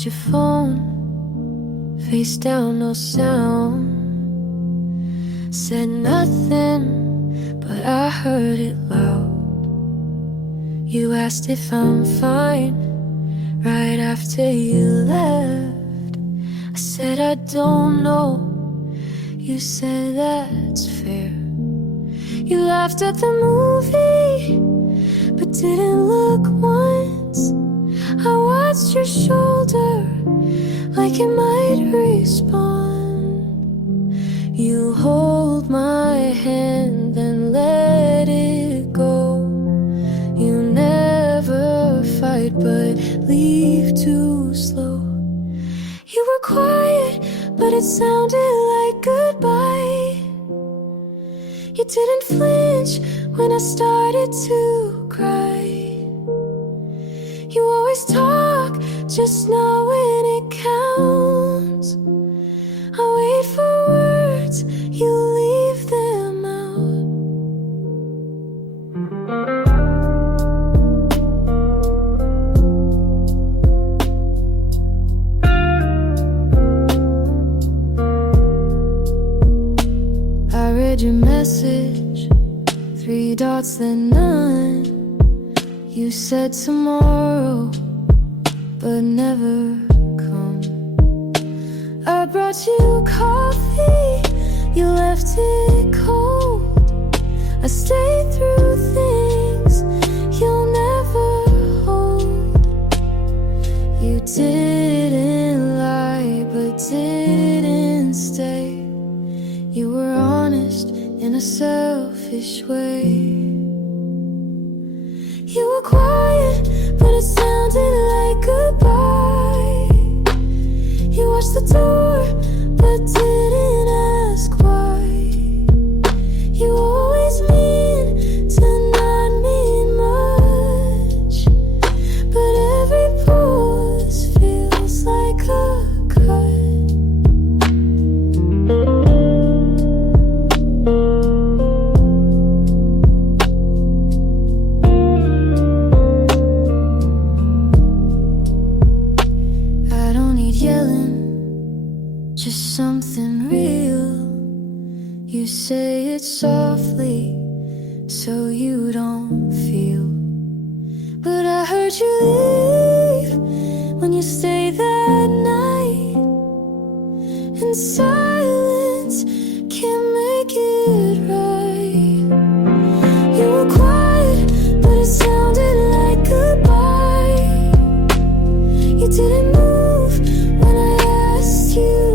left your phone face down, no sound. Said nothing, but I heard it loud. You asked if I'm fine right after you left. I said I don't know. You said that's fair. You laughed at the movie, but didn't look once. I watched your shoulder like it might respond. You hold my hand and let it go. You never fight but leave too slow. You were quiet, but it sounded like goodbye. You didn't flinch when I started to cry. You always talk, just not when it counts. I wait for words, you leave them out. I read your message, 3 dots then none. You said tomorrow, but never come. I brought you coffee, you left it cold. I stayed through things you'll never hold. You didn't lie, but didn't stay. You were honest in a selfish way. You were quiet, but it sounded like goodbye. You watched the door, but didn't ask why. You always mean to not mean much, but every pause feels like a cut. Just something real. You say it softly so you don't feel. But I heard you leave when you stayed that night. And silence can't make it right. You were quiet, but it sounded like goodbye. You didn't move when I asked you.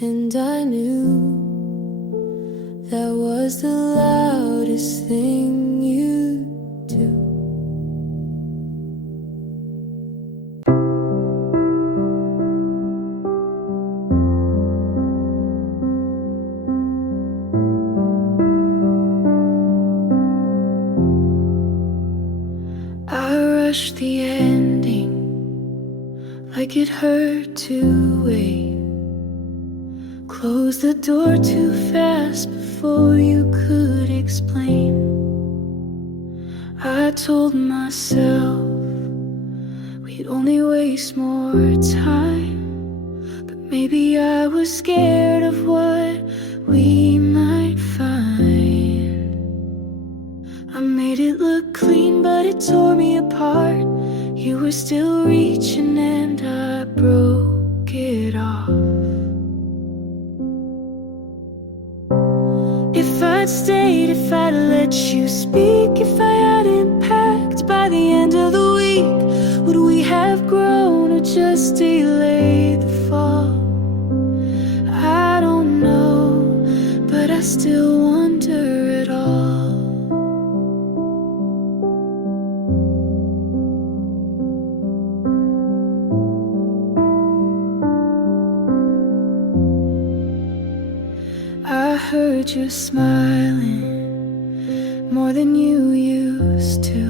And I knew that was the loudest thing you do. I rushed the ending like it hurt to wait. Closed the door too fast before you could explain. I told myself we'd only waste more time, but maybe I was scared of what we might find. I made it look clean, but it tore me apart. You were still reaching and I broke it off. If I'd stayed, if I'd let you speak, if I hadn't packed by the end of the week, would we have grown or just delayed the fall? I don't know, but I still wonder at all. I heard you smiling more than you used to.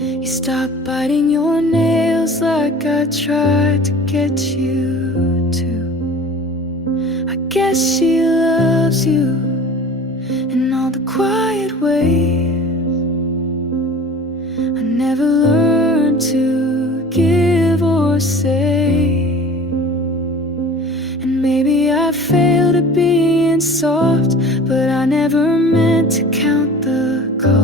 You stopped biting your nails feels like I tried to get you to. I guess she loves you in all the quiet ways. I never learned to give or say, and maybe I failed at being soft, but I never meant to count the cost.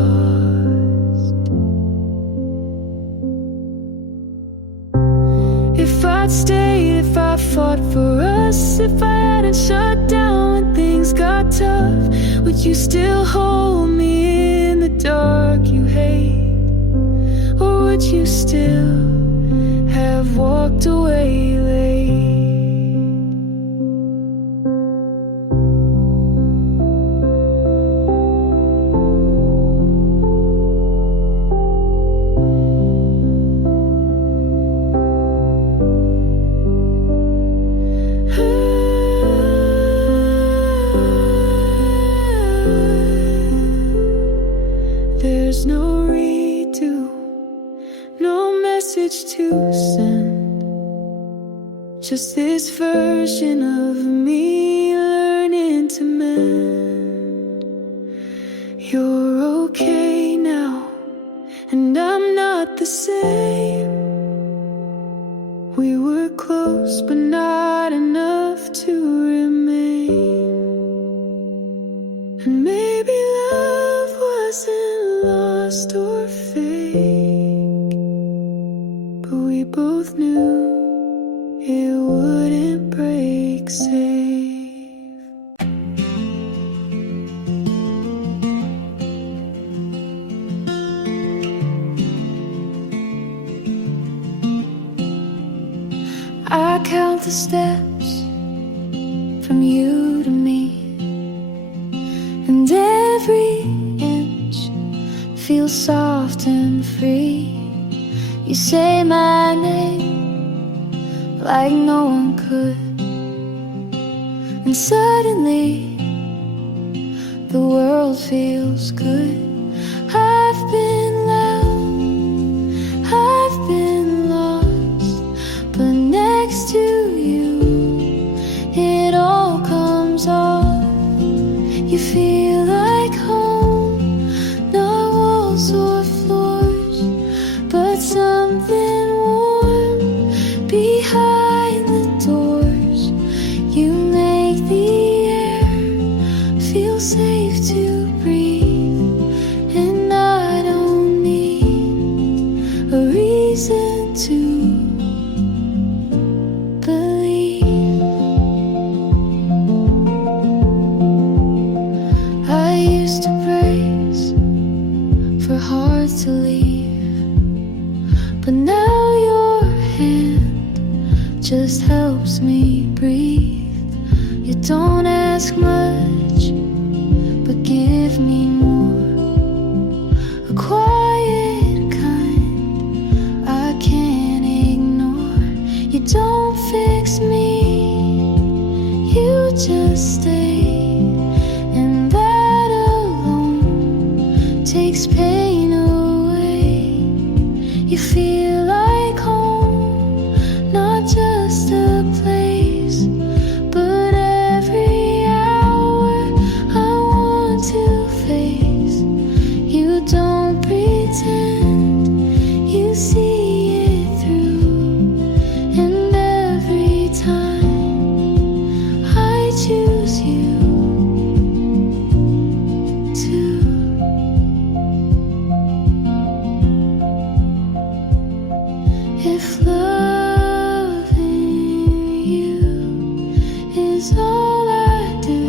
If I'd stayed, if I fought for us, if I hadn't shut down when things got tough, would you still hold me in the dark you hate? Or would you still have walked away late? There's no redo, no message to send, just this version of me learning to mend. You're okay now, and I'm not the same. We were close, but not enough to remain. And maybe love wasn't lost or fake, but we both knew it wouldn't break safe. I count the steps from you to me, and every inch feels soft and free. You say my name like no one could, and suddenly the world feels good. I've been loud, I've been lost, but next to you it all comes off. You feel like home, not walls or floors, but something warm behind the doors. You make the air feel safe to breathe, and I don't need a reason to believe. I used to brace for hearts to leave, but now your hand just helps me breathe. You don't ask much, but give me more. A quiet kind I can't ignore. You don't fix me, you just stay, and that alone takes pain away. You feel like home, not just a place, but every hour I want to face. You don't pretend, you see it through, and every time I choose you too. If loving you is all I do,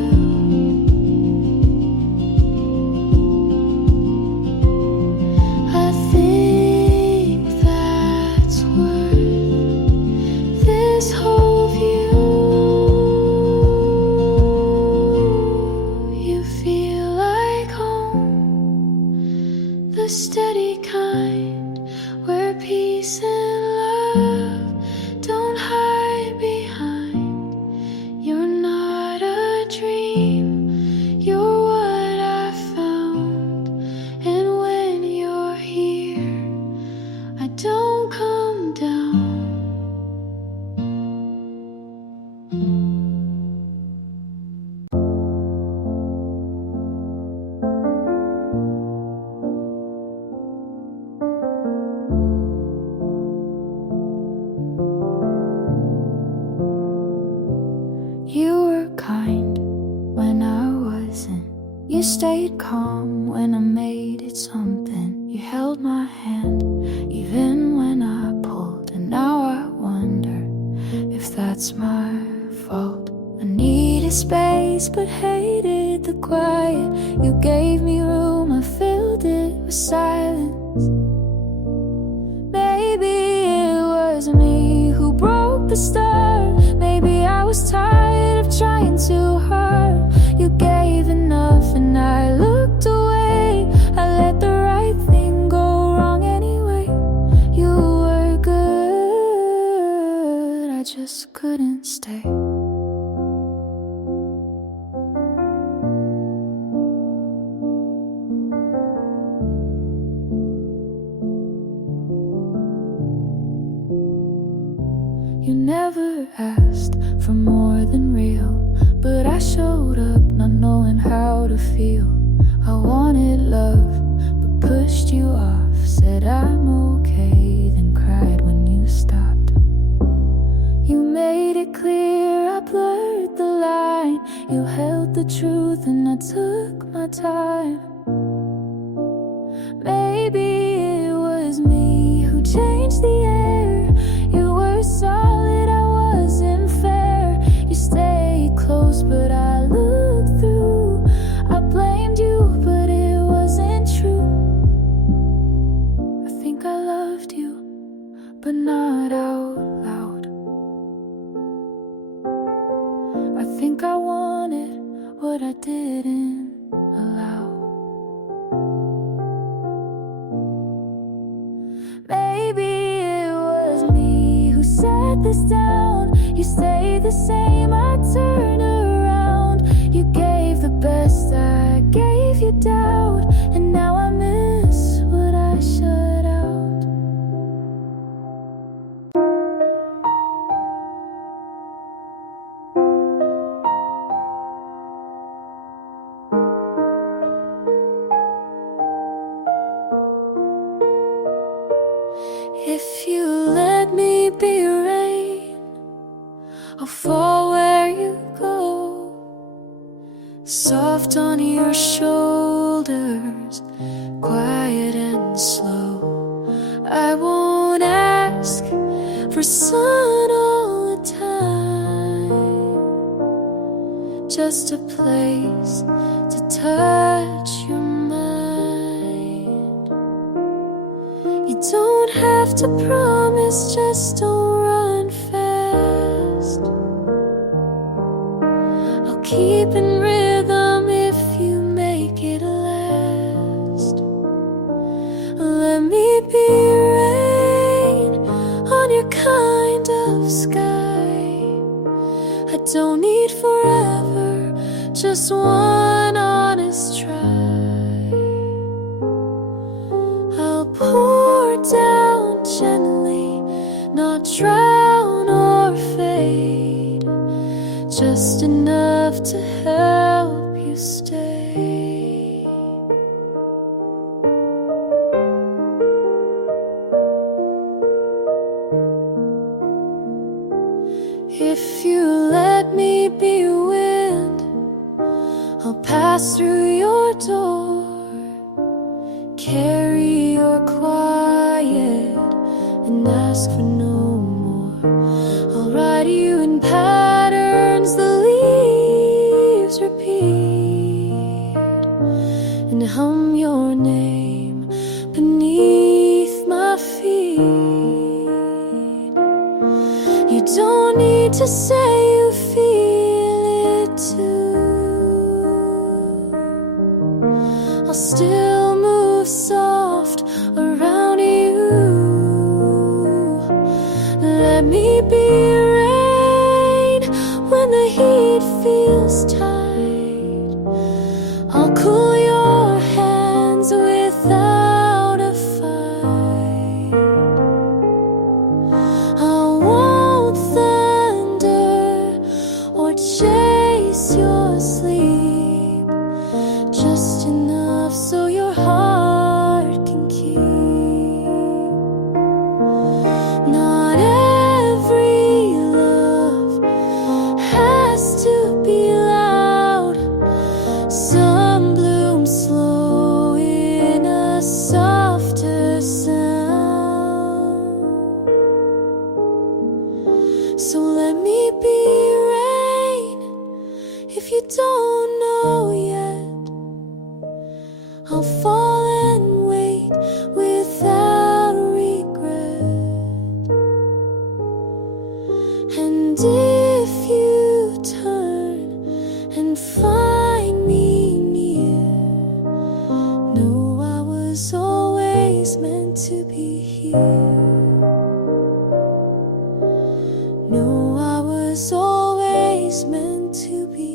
I think that's worth this whole view. You feel like home, the steady kind, where peace and love don't hide behind. You're not You were kind when I wasn't. You stayed calm when I made it something. You held my hand even when I pulled. And now I wonder if that's my fault. I needed space but hated the quiet. You gave me room, I filled it with silence. Maybe it was me who broke the start. Maybe I was tired of trying too hard. You gave enough and I looked away. I let the right thing go wrong anyway. You were good, I just couldn't stay. You never asked for more than real, but I showed up not knowing how to feel. I wanted love, but pushed you off. Said I'm okay, then cried when you stopped. You made it clear, I blurred the line. You held the truth and I took my time. Maybe it was me who changed the air. You were solid, I wasn't fair. You stayed close, but I looked through. I blamed you, but it wasn't true. I think I loved you, but not out loud. I think I wanted what I didn't allow. Maybe it was me who set this down. You stayed the same, I turned around. You gave the best, I gave you doubt. And now I miss what I shut out. If you let me be rain, I'll fall where you go. Soft on your shoulders, quiet and slow. I won't ask for sun all the time, just a place to touch your mind. You don't have to promise, just don't run fast. I'll keep in rhythm if you make it last. Let me be rain on your kind of sky. I don't need forever, just one honest try. I'll pour down gently, not drown or fade, just enough to help you stay. If you let me be wind, I'll pass through your door, carry your quiet and ask for no more. I'll write you in patterns the leaves repeat, and hum your name beneath my feet. You don't need to say you feel it too. I'll still move soft around you. Let me be rain when the heat feels tight. I'll cool your hands without a fight. I won't thunder or chase your sleep, just enough so your heart can keep. Not every love has If you don't know yet, I'll fall and wait without regret. And if you turn and find me near, know I was always meant to be here. Know I was always meant to be here.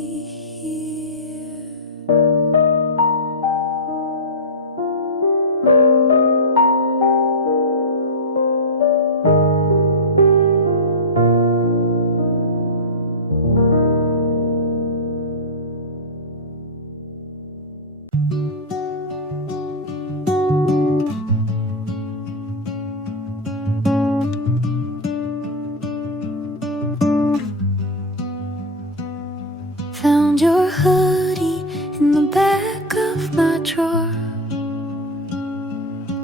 Found your hoodie in the back of my drawer.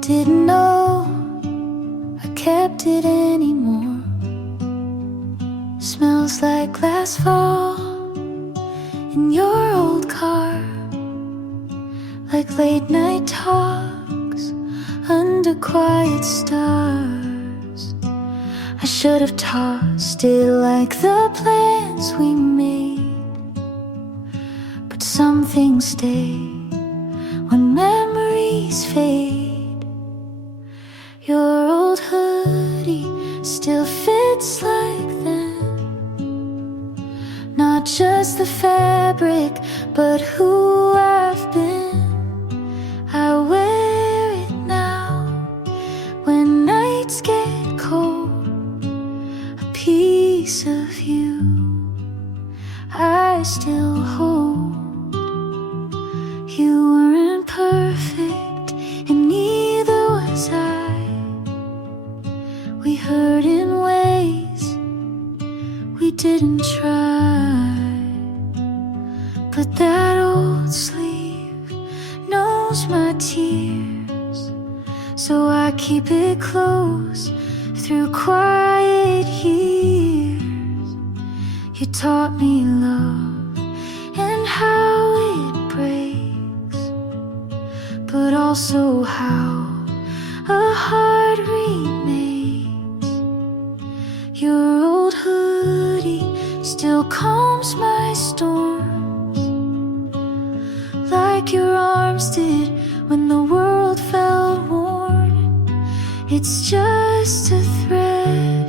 Didn't know I kept it anymore. Smells like last fall in your old car, like late night talks under quiet stars. I should have tossed it like the plans we made, but some things stay when memories fade. Your old hoodie still fits like then, not just the fabric, but who I've been. I wear it now when nights get cold. A piece of you I still hold. You weren't perfect, and neither was I. We hurt in ways we didn't try. But that old sleeve knows my tears, so I keep it close through quiet years. You taught me love and how it breaks, but also how a heart remakes. Your old hoodie still calms my storms, like your arms did when the world felt worn. It's just a thread,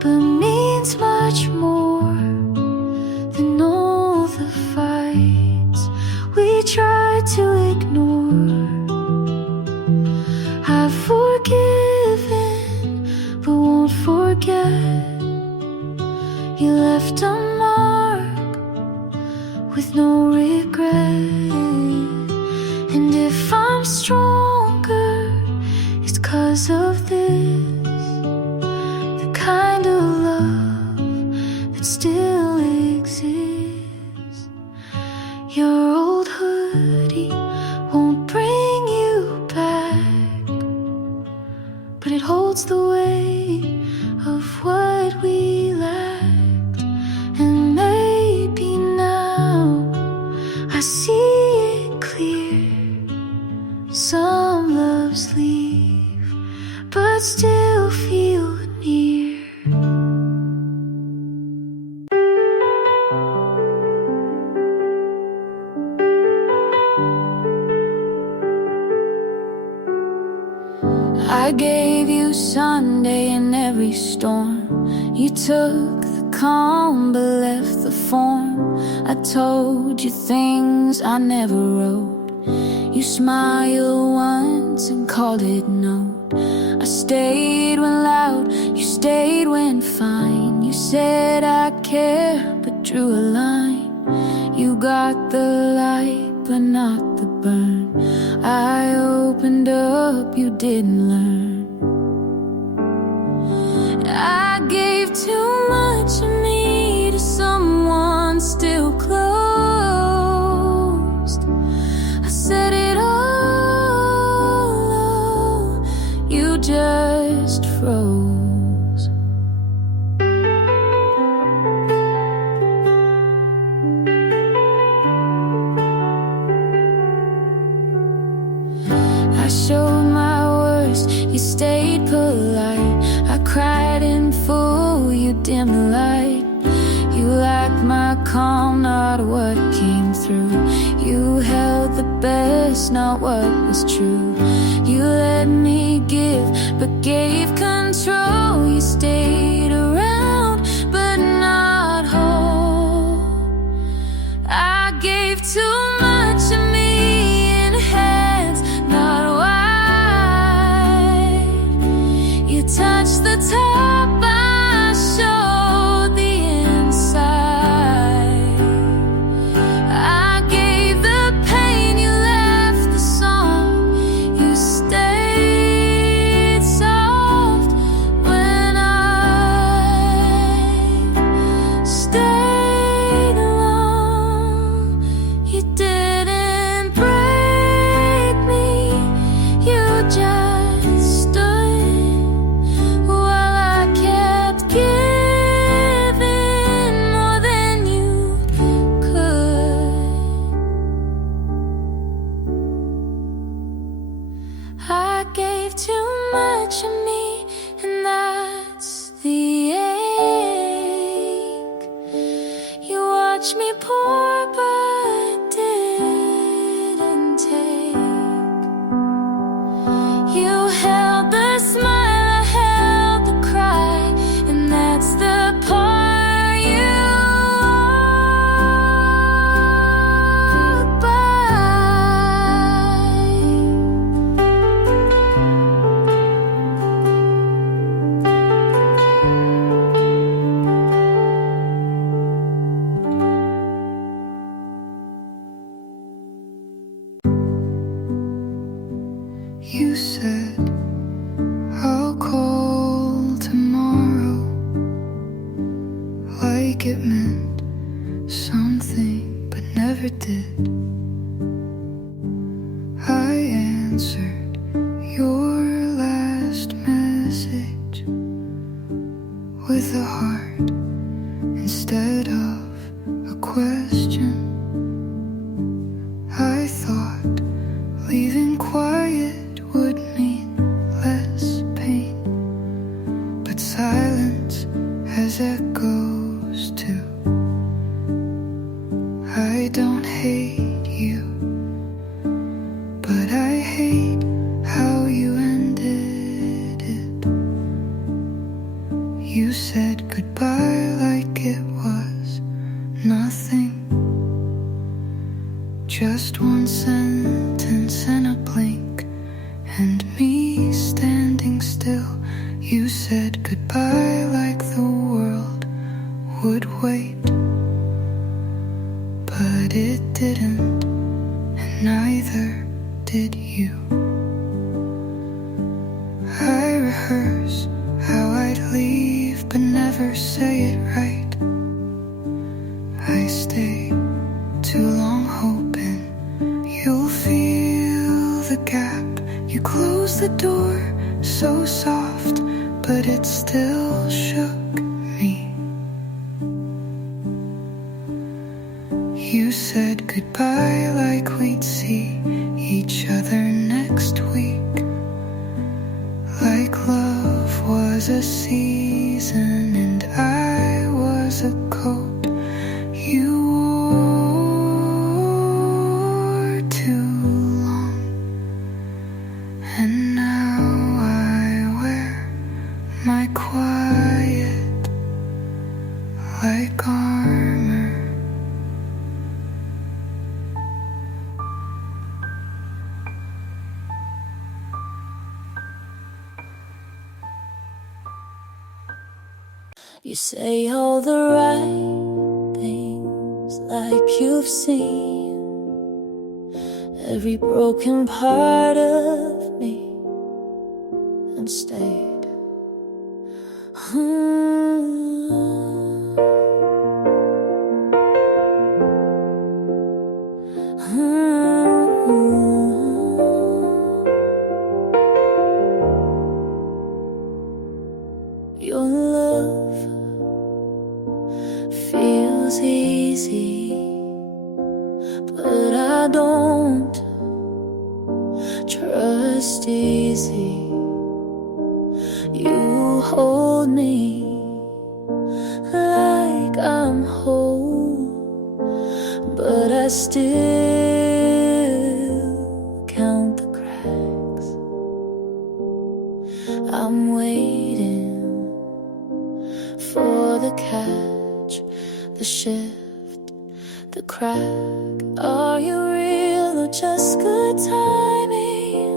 but means much more than all the fights we tried to ignore. I've forgiven, but won't forget. You left a mark with no regret. And if I'm stronger, it's 'cause of this, the kind of love that still exists. Your old hoodie won't bring you back, but it holds the weight of what we lacked. And maybe now I see it clear. Some loves leave, but still feel near. I gave you Sunday in every storm. You took the calm but left the form. I told you things I never wrote. You smiled once and called it note. I stayed when loud, you stayed when fine. You said I care but drew a line. You got the light but not the burn. I opened up, you didn't learn. I gave too much of me to someone still closed. I said it all, you just froze. calm, not what came through. You held the best, not what was true. You let me give, but gave control. You stayed around, but not whole. I gave too much of me in hands not wide. You touched the top, I showed the inside. I gave the pain, you left the song. You stayed soft when I stayed alone. You didn't break me, you just stood while I kept giving more than you could. I gave too much of me, and that's the ache. You watched me pour, but didn't take. You held the smile, I held the cry, and that's the part you walk by. You said, I'll call tomorrow, like it meant something, but never did. I answered your last message with a heart instead of a question. I thought leaving quiet would mean less pain, but silence has echoes too. I don't hate you, but I hate how you ended it. You said goodbye like it was nothing, just one sentence and a blink, and me standing still. You said goodbye like the world would wait, but it didn't, and neither did you. I rehearse how I'd leave, but never say it right. I stay too long hoping you'll feel the gap. You close the door so soft, but it still shook me. You said goodbye like we'd see each other next week, like love was a season and I was a coat you wore too long. And now I wear my quiet like armor. You say all the right things like you've seen every broken part of me and stayed. Your love feels easy, but I don't trust easy. You hold me like I'm whole. but I still count the cracks. I'm waiting for the catch, the shift, the crack. Are you real or just good timing?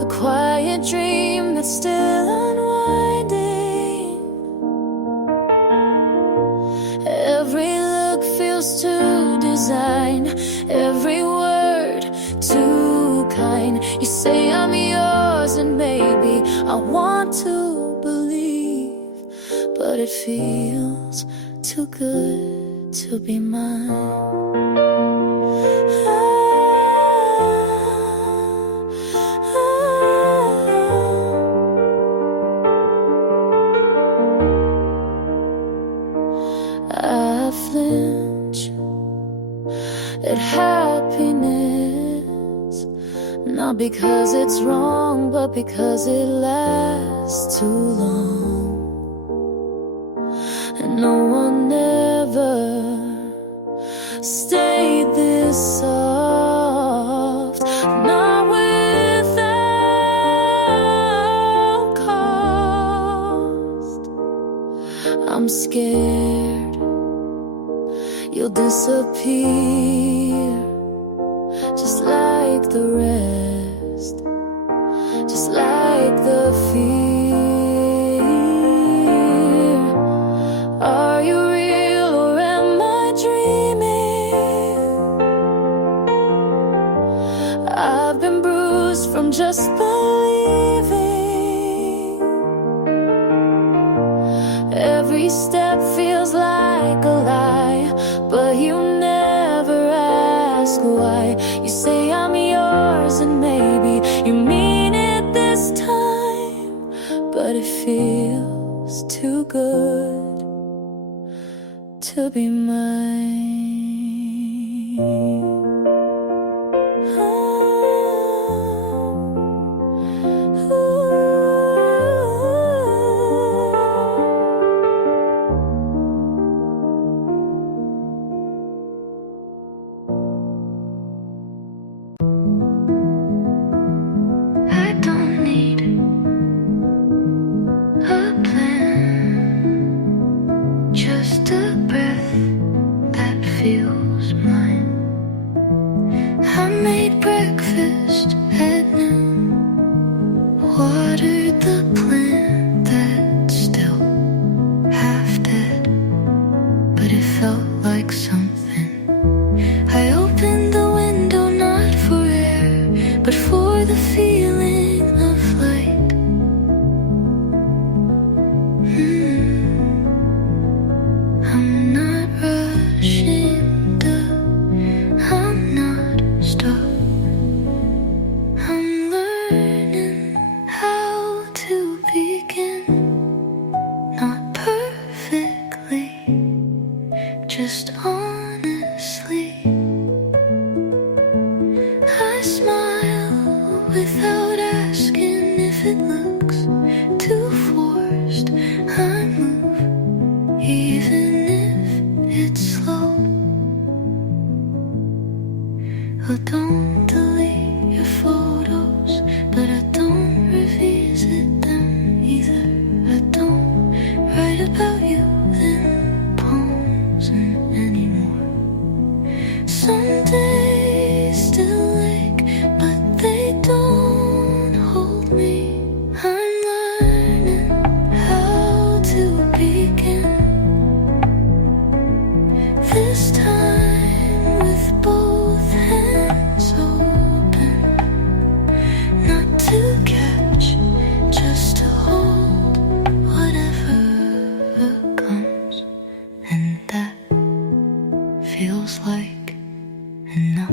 A quiet dream that's still unwinding. Every look feels too designed, every word too kind. You say I'm yours and maybe I want to believe, but it feels too good to be mine. I flinch at happiness, not because it's wrong, but because it lasts too long. And no one ever stayed this soft, not without cost. I'm scared you'll disappear, just like the rest, just like the fear. Are you real or am I dreaming? I've been bruised from just believing. Every step feels like a lie, but you never ask why. You say I'm yours and maybe you mean it this time, but it feels too good to be mine. I don't need a plan, just a breath that feels mine. I made breakfast at noon, watered the plant that's still half dead, but it felt like something. I opened the window not for air, but for the feeling of light. I'm not rushing, I'm not stuck. I'm learning how to begin, not perfectly, just honestly. I smile without asking if it looks too forced. I move even if it's slow. Oh, don't delete your photos, but I don't revisit them either. I don't write about you in poems anymore. Some days still ache, but they don't hold me. I'm learning how to begin, this time with both hands open, not to catch, just to hold whatever comes, and that feels like enough.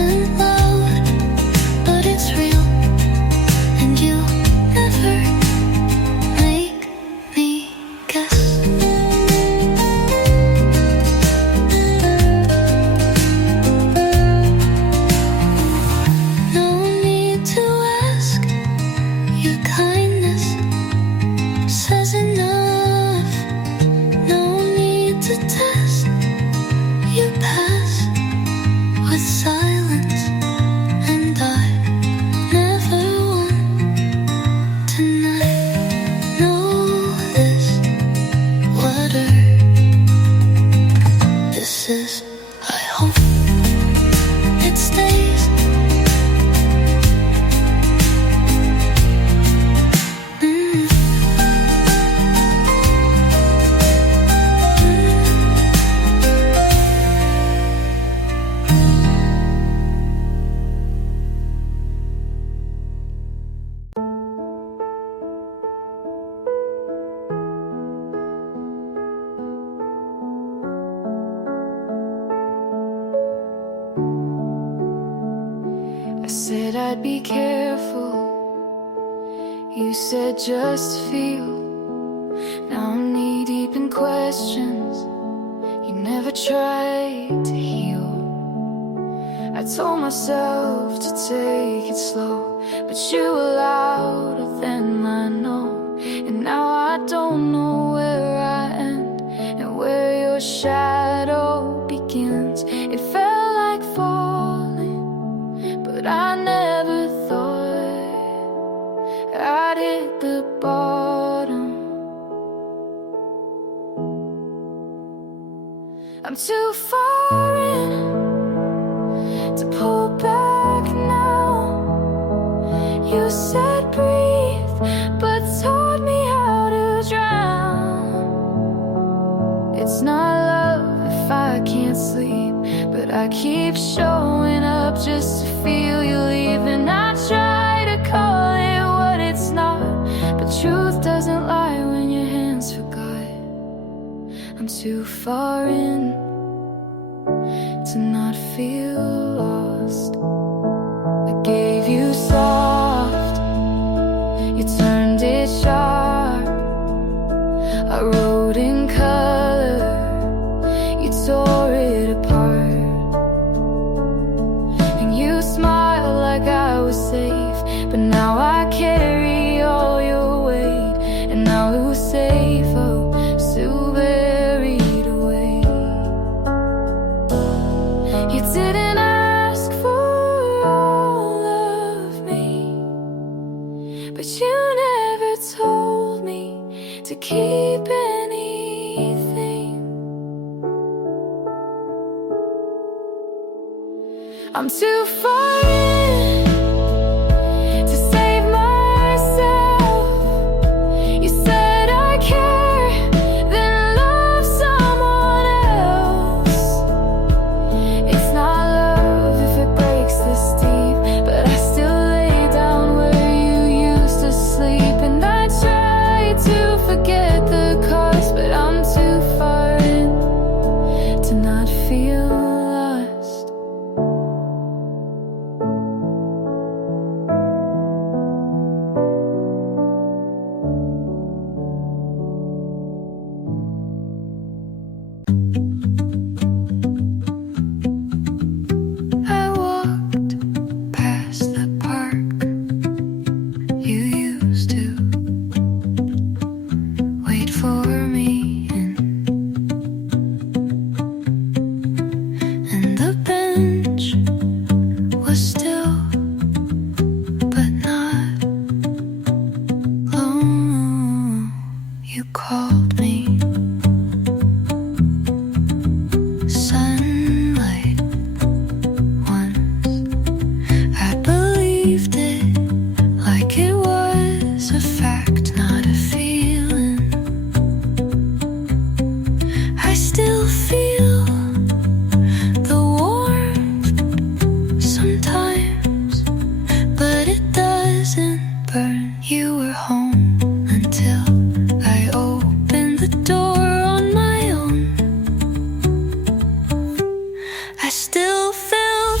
isn't loud, but it's real, and you'll never make me guess. No need to ask, your kindness says enough. No need to test, you pass with silence, and I never want to not know this water. This is, I hope it stays. I said I'd be careful, you said just feel. Now I'm knee deep in questions, you never tried to heal. I told myself to take it slow, but you were louder than I know. And now I don't know where I end and where your shadow begins. It felt like falling, but I never thought I'd hit the bottom. I'm too far in to pull back now. You said breathe, but taught me how to drown. It's not love if I can't sleep, but I keep showing up just to feel you leave. And I try to call it what it's not, but truth doesn't lie when your hands forgot. I'm too far in to not feel lost. I gave you soft, you turned it sharp. I wrote in color, you tore it apart. And you smiled like I was safe, but now I carry all your weight. And now who's safe? Oh, so buried away. You didn't ask for all of me, but you never told me to keep anything. I'm too far in to save myself. You said I care, then love someone else. It's not love if it breaks this deep, but I still lay down where you used to sleep. And I try to forget the cause, but I'm too far in to not feel lost. I walked past the park you used to wait for me in, and the bench was still, but not long. You called me sunlight once. I believed it like it was a fact, not a feeling. I still feel the warmth sometimes, but it doesn't burn. You were home until I opened the door on my own. I still felt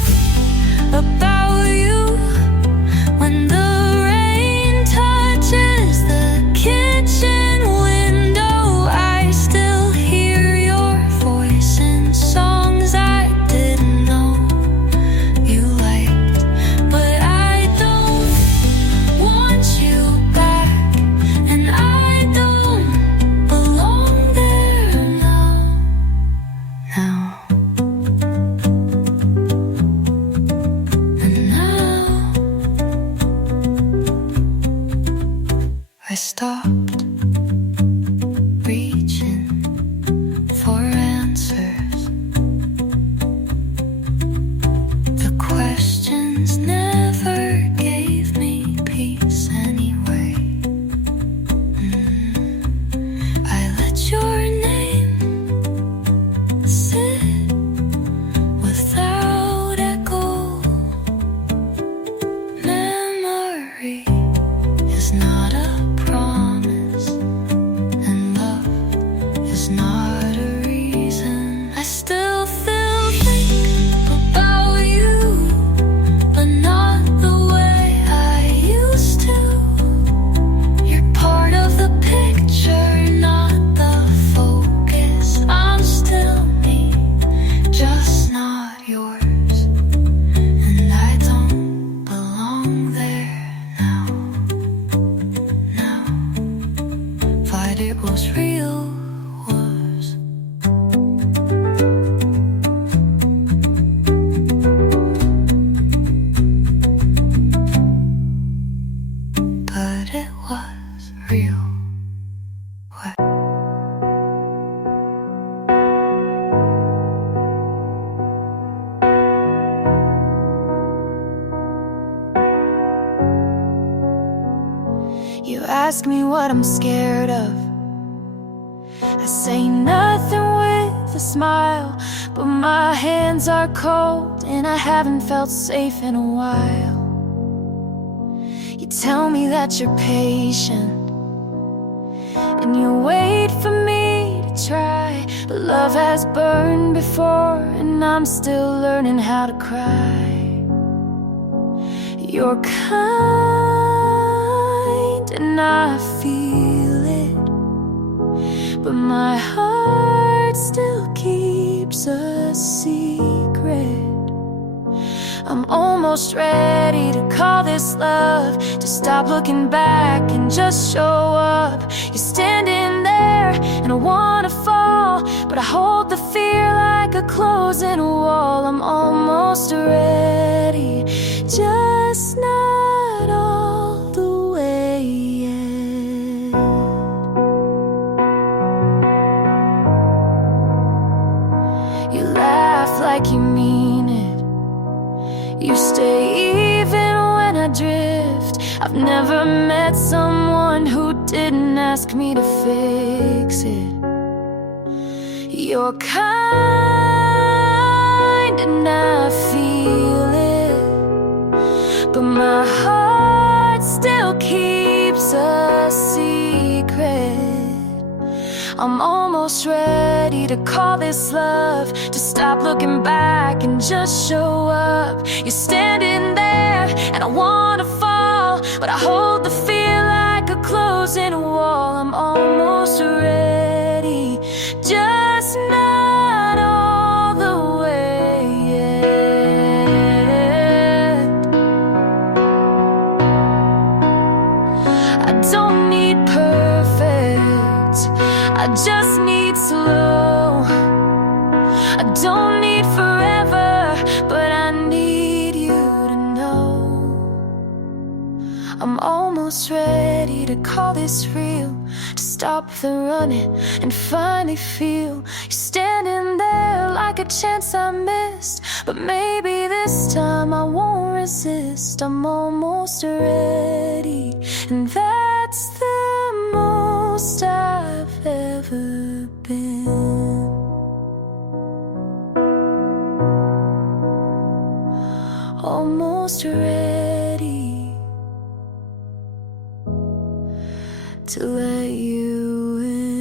You ask me what I'm scared of. I say nothing with a smile, but my hands are cold and I haven't felt safe in a while. You tell me that you're patient and you wait for me to try, but love has burned before and I'm still learning how to cry. You're kind and I feel it, but my heart still keeps a secret. I'm almost ready to call this love, to stop looking back and just show up. You're standing there and I wanna fall, but I hold the fear like a closing wall. I'm almost ready, just not all the way yet. You laugh like you mean it. You stay even when I drift. I've never met someone who didn't ask me to fix it. You're kind and I feel it, but my heart still keeps a secret. I'm almost ready to call this love, to stop looking back and just show up. You're standing there and I wanna fall, but I hold the fear like a closing wall. I'm almost ready, just not all the way yet. I don't need perfect, I just need slow. I don't need forever, but I need you to know. I'm almost ready to call this real, to stop the running and finally feel you standing there like a chance I missed. But maybe this time I won't resist. I'm almost ready, and that's the most I've ever been. Almost ready to let you in.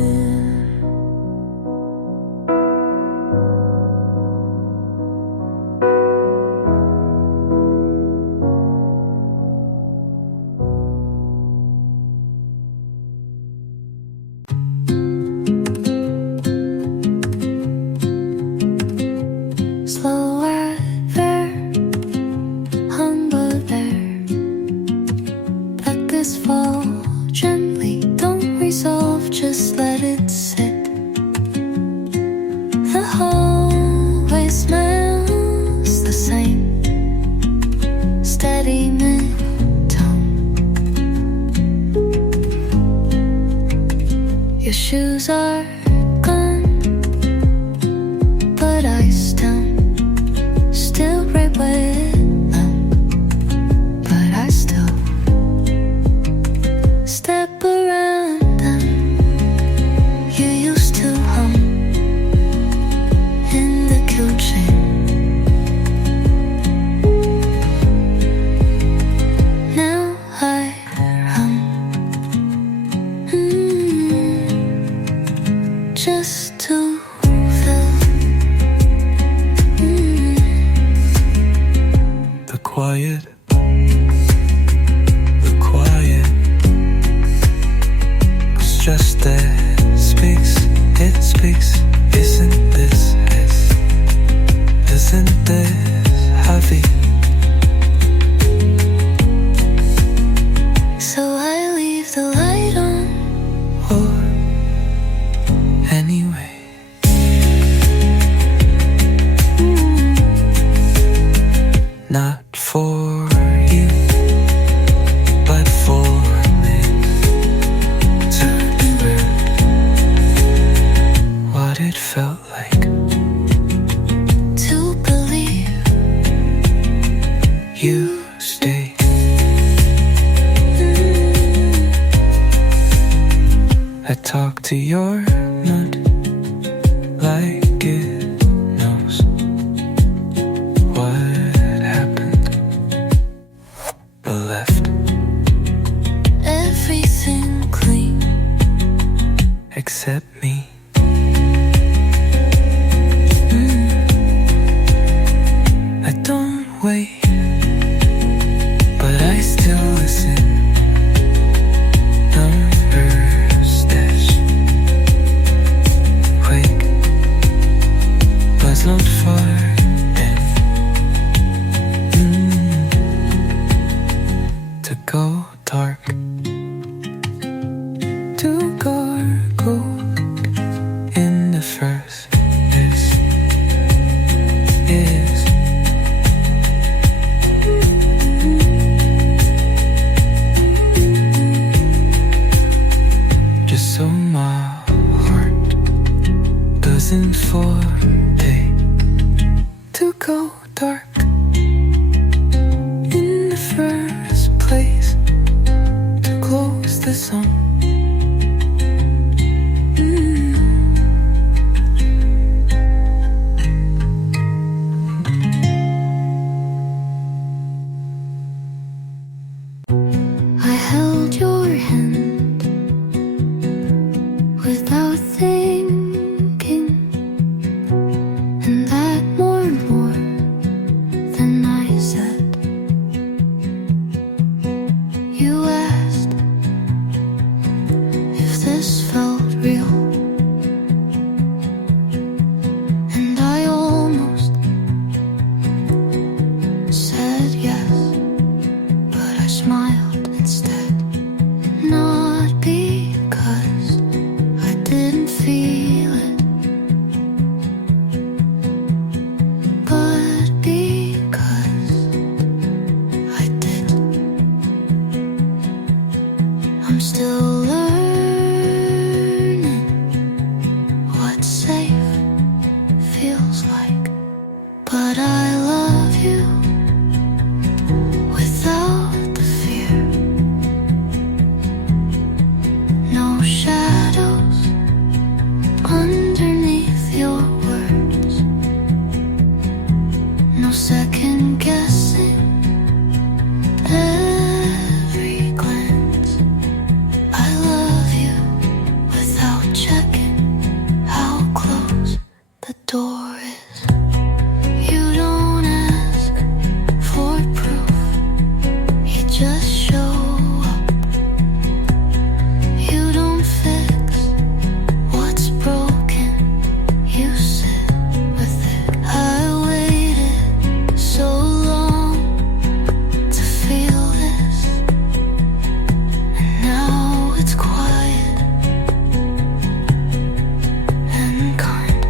Slower there, hunger there. Let this fall gently, don't resolve, just let it sit. The hallway smells the same, steady mid-tone. Your shoes are gone, but I still right with them. But I still step around them. You used to hum in the kitchen. Now I run, just to feel the quiet. The quiet was just there. Speaks, it speaks. Isn't this heavy? So I leave the light on, or anyway. Not for you, but for me to remember what it felt like to believe you stayed. to your nut like it knows what happened or left everything clean except me. I don't wait, but I still listen. Numbers dash, wake, buzz not far in. To go dark, to gargle in the first is just so my heart doesn't forbid to go dark in the first place, to close the sun. I held your hand without thinking, and that more than I said. You asked if this felt real, and I almost said yes, but I smiled instead. Not because I didn't feel it, but because I did. I'm still learning what safe feels like, but I love you without the fear. No shadows underneath your words, no second guessing every glance. I love you without checking how close the door is. You don't ask for proof, you just show up. You don't fix what's broken, you sit with it. I waited so long to feel this, and now it's quiet and kind.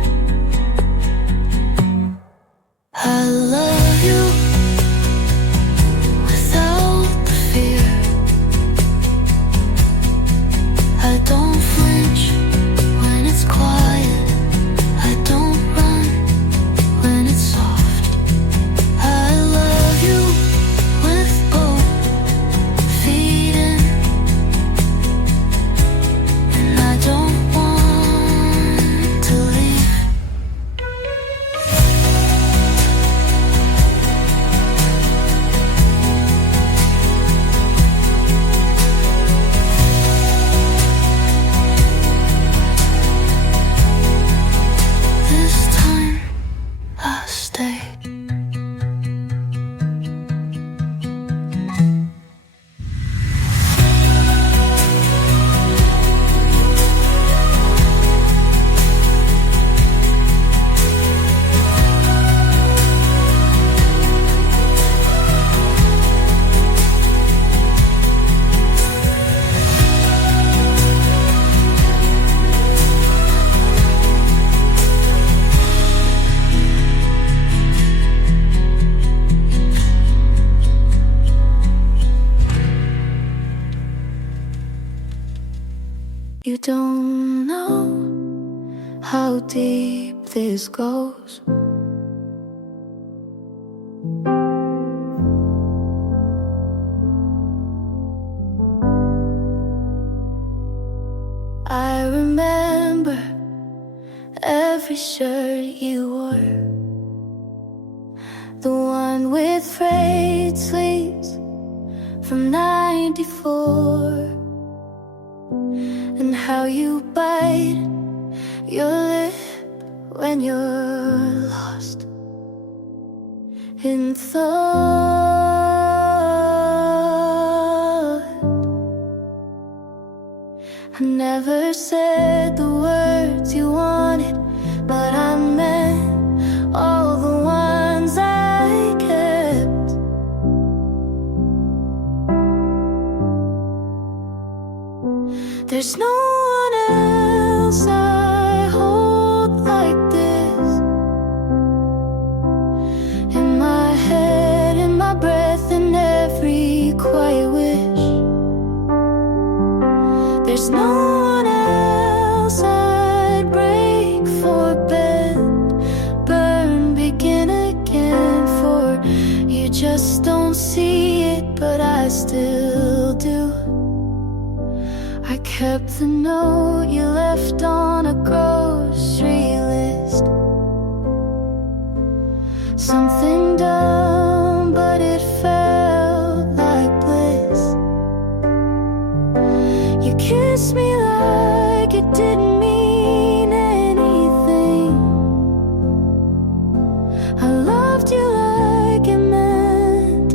I love you without the fear. I don't flinch when it's quiet, I don't run when it's soft. I love you with both feet in, and I don't want to leave. This time I stay. You don't know how deep this goes. I remember every shirt you wore, the one with frayed sleeves from '94, and how you bite your lip when you're lost in thought. I never said the words you wanted, but I meant all the ones I kept. There's no one else I hold like this, in my head, in my breath, in every quiet wish. There's no one else I'd break for, bend, burn, begin again for. You just don't see it, but I still do. I kept the note you left on a grocery list. Something dumb, but it felt like bliss. You kissed me like it didn't mean anything. I loved you like it meant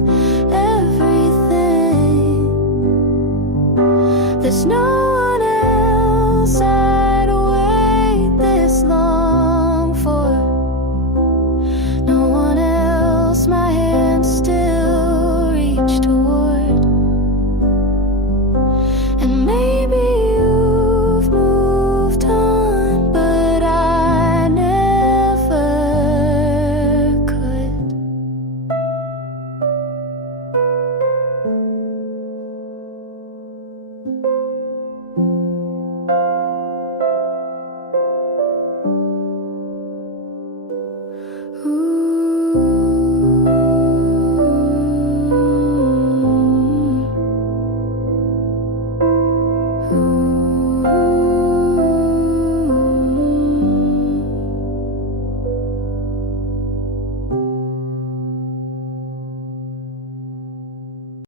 everything. There's no